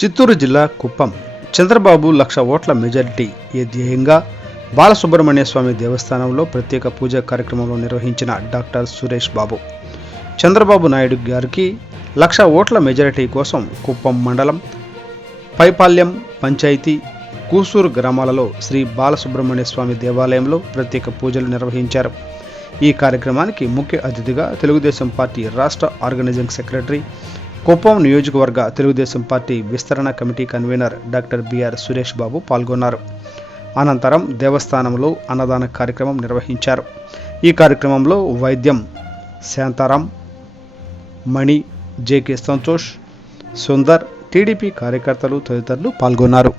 చిత్తూరు జిల్లా కుప్పం చంద్రబాబు 1,00,000 ఓట్ల మెజారిటీ ఏ ధ్యేయంగా బాలసుబ్రహ్మణ్య స్వామి దేవస్థానంలో ప్రత్యేక పూజా కార్యక్రమంలో నిర్వహించిన డాక్టర్ సురేష్ బాబు. చంద్రబాబు నాయుడు గారికి 1,00,000 ఓట్ల మెజారిటీ కోసం కుప్పం మండలం పైపాల్యం పంచాయతీ కూసూరు గ్రామాలలో శ్రీ బాలసుబ్రహ్మణ్య స్వామి దేవాలయంలో ప్రత్యేక పూజలు నిర్వహించారు. ఈ కార్యక్రమానికి ముఖ్య అతిథిగా తెలుగుదేశం పార్టీ రాష్ట్ర ఆర్గనైజింగ్ సెక్రటరీ, కుప్పం నియోజకవర్గ తెలుగుదేశం పార్టీ విస్తరణ committee convener doctor B R Suresh Babu పాల్గొన్నారు. అనంతరం దేవస్థానంలో అన్నదాన కార్యక్రమం నిర్వహించారు. ఈ కార్యక్రమంలో వైద్యం శాంతారాం, మణి, జేకే సంతోష్, సుందర్, టీడీపీ కార్యకర్తలు తదితరులు పాల్గొన్నారు.